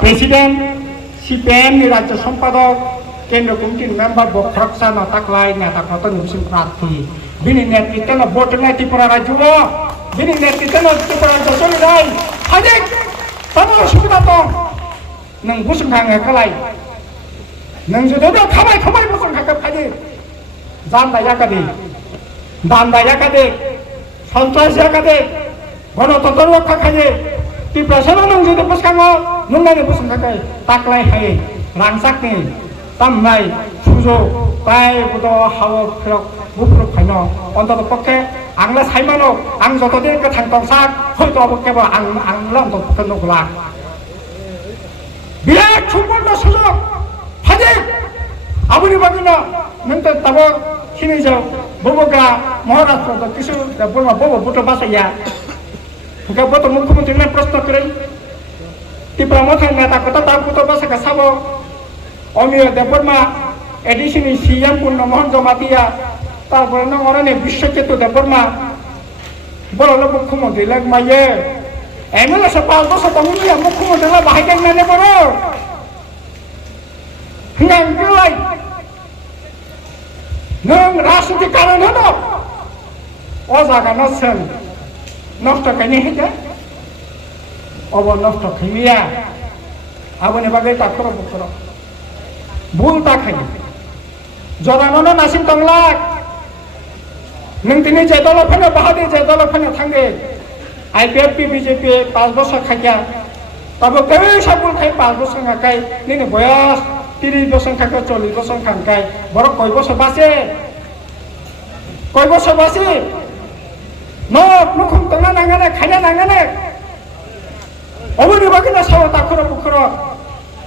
president CPM नि রাজ্য সম্পাদক কেন্দ্র কমিটির মেম্বার বখরকসা নতাকলাই নেতাকত নিবিসিং প্রার্থী বিনি নেতৃত্বে ভোট নাই ত্রিপুরা রাজ্য বিনি নেতৃত্বে ত্রিপুরা রাজ্য চলিলাই হাজিক তার অসুবিধা দं नों बुसुंखाङो खालाय नों जुदि खाबाय खाबाय बुसुंखाखौ फायदि जानदा याकादि दान्दा याकादि सन्त्रास याकादि गणतन्त्र रक्षा खायो टिप्रासानो नों जुदि बुसखाङो नोंनानै बुसुंखाखै ताक्लाय हायो रांसाकनि तामनाय सुजुग बाय बुद हाव फिरक बुफ्रुक फायनो अन्तत पक्षे आंला सायमानो आं जतदिन गोथां दंसाक हयथ' अबकेबो आंला अन्तत पक्षे नगला বিরাট সুবর্ণ সুযোগ হাজির আবুনি বাগিনা নন্তে তাবো খিনি যাও ববগা মহারাষ্ট্র কিছু বলমা বব বুটো বাসাইয়া হুকা বতো মুখ্যমন্ত্রী না প্রশ্ন করে ত্রিপুরা মথায় নেতা কথা তার বুটো বাসাকা সাবো অমিয় দেববর্মা এডিশনি সিএম পূর্ণ মোহন জমাতিয়া তারপরে নং অরণে বিশ্বকেতু দেববর্মা বড় মুখ্যমন্ত্রী লাগমাইয়ে এমএলএ সব 5 বছর তমিয়া মুখ্যমন্ত্রী বাহাইতেন না বড় হিয়াংলাই নং রাজনীতি কারণ হলো ও জায়গা নছেন নষ্ট খাইনি হেঁটে অব নষ্ট খাইয়া আবনি বাগে তাক্ষর বছর ভুল তা খাইনি জরানো নাসিম তংলাক নং তিনি যে দল ফানে বাহাদে যে দল ফানে থাঙ্গে आईपीएफपी बीजेपी 5 বছর খাইয়া তবে কেউ সাবুল খাই 5 বছর খাই নিনে বয়স 30 বছর খাকে 40 বছর খানকাই বড় কয় বছর বাসে মুখুম তোলা নাঙানে খাইনা নাঙানে অবনি বাকিনা সাও তাখর বুখর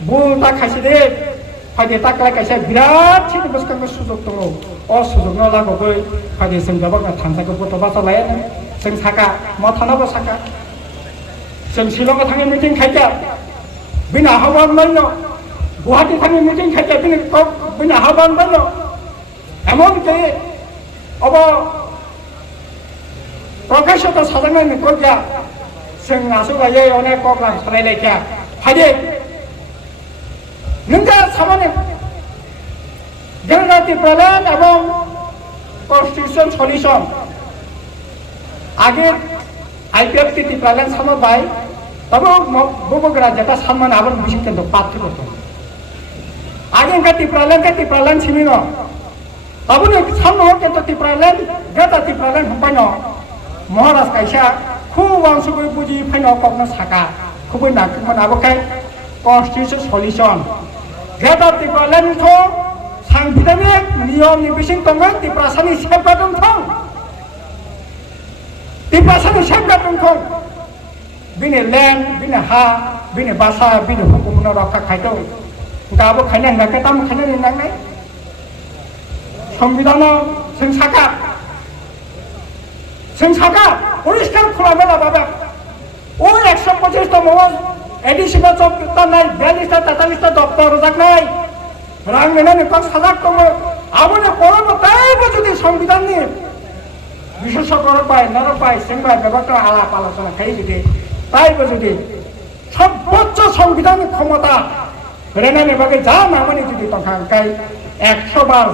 বুল তা খাইছে দে ফাইদে তাকলাই কাইছে বিরাট ছিনি বসকাঙ্গ সুযোগ দङ अ सुजुग न लागोबै फायदे जों जाबागा थांसाखौ गथ' बासा लायानो जों साका मा थानाबो साका जों शिलंआव थाङै मिटिं खायजा बिना हाबान माइनो गुवाहाटी थाङै मिटिं खायजा बिना हाबान माइनो एमन के अब प्रकाशत साजांनानै गया जों आसुगायै अनेक कग्ला सालायलायखा फायदे नोंगा सामाने जनजाति प्रधान এবং কনস্টিটিউশন সলিউশন আগে আইপিএফটি প্রধান সামবাই তবে ববগরা যেটা সম্মান আবার বেশি কিন্তু পার্থক্য তো আগে কাটি প্রধান ছিমিন তবে সামনে কিন্তু প্রধান গেতাতি প্রধান হপাইন মহারাজ কাইসা খুব অংশগুলো বুঝি ফাইন কখনো সাকা খুবই নাকমন আবকাই কনস্টিটিউশন সলিউশন গেতাতি প্রধান তো সাংবিধানিক নিয়ম নিবিসিং দङ ত্রিপুরাসাनि सेफगार्ड दंथं ত্রিপুরাসাनि सेफगार्ड दंथं बिनि ল্যান্ড बिनि हा बिनि भाषा बिनि हुकुमनो रक्षा खायदों गाबो खायना नांगा ताम खायना नांनाय संविधान जों साका परिष्कार खुलाबा लाबाबा ओ 125 तम एडिशनाल जब तानाय 42 ता 43 ता दफ्तर जाकनाय रां नेनानै 5000 दङ आबोने परबो ताइबो जुदि संविधाननि বিশেষজ্ঞর পায় নর পায় সেংবা ব্যবহার আলাপ আলোচনা খাই যদি তাইবো যদি সর্বোচ্চ সাংবিধানিক ক্ষমতা রেনানি বাগে যা নামানি যদি তখানকাই 100 বার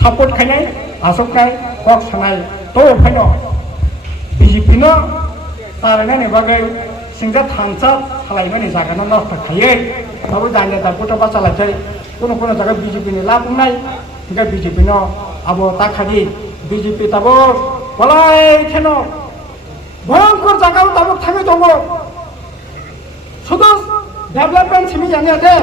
সাপোর্ট খাইনাই আসকনাই কক সানাই তো ফাইন বিজেপি ন তারেনানি বাগে সিংজা থানसा সালাইমানি জায়গাना নষ্ট খাইयै তবে জানে दा गथ' बाचालायथाय কোনো জায়গায় বিজেপি नि लाब নাই ఇంకా বিজেপি ন আবো তাখাদি বিজেপি তাবো বলাই কেন ভয়ঙ্কর জায়গাও তাবো থামে দङ শুধু ডেভেলপমেন্ট সিমি জানিয়াতে